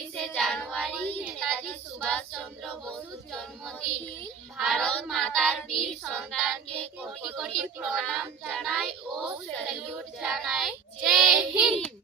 ২৬শে জানুয়ারি নেতাজি সুভাষচন্দ্র বসুর জন্মদিন। ভারত মাতার বীর সন্তানকে কোটি কোটি প্রণাম জানাই ও স্যালুট জানাই। জয় হিন্দ।